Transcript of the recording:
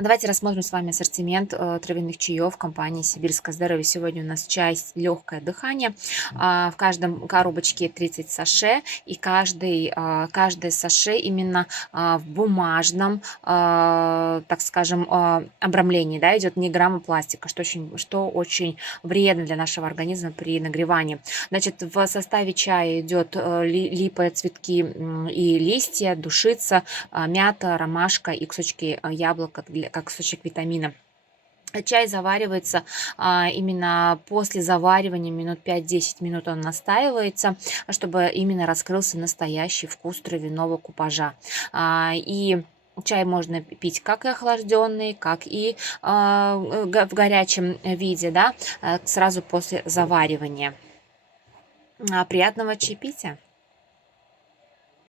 Давайте рассмотрим с вами ассортимент травяных чаев компании «Сибирское здоровье». Сегодня у нас чай «Легкое дыхание». В каждом коробочке 30 саше, и каждое саше именно в бумажном, так скажем, обрамлении, да, идет, не грамма пластика, что очень вредно для нашего организма при нагревании. Значит, в составе чая идет липа, цветки и листья, душица, мята, ромашка и кусочки яблока, как кусочек витамина. Чай заваривается именно после заваривания, минут 5-10 минут он настаивается, чтобы именно раскрылся настоящий вкус травяного купажа. И чай можно пить как и охлажденный, как и в горячем виде, да, сразу после заваривания. Приятного чаепития!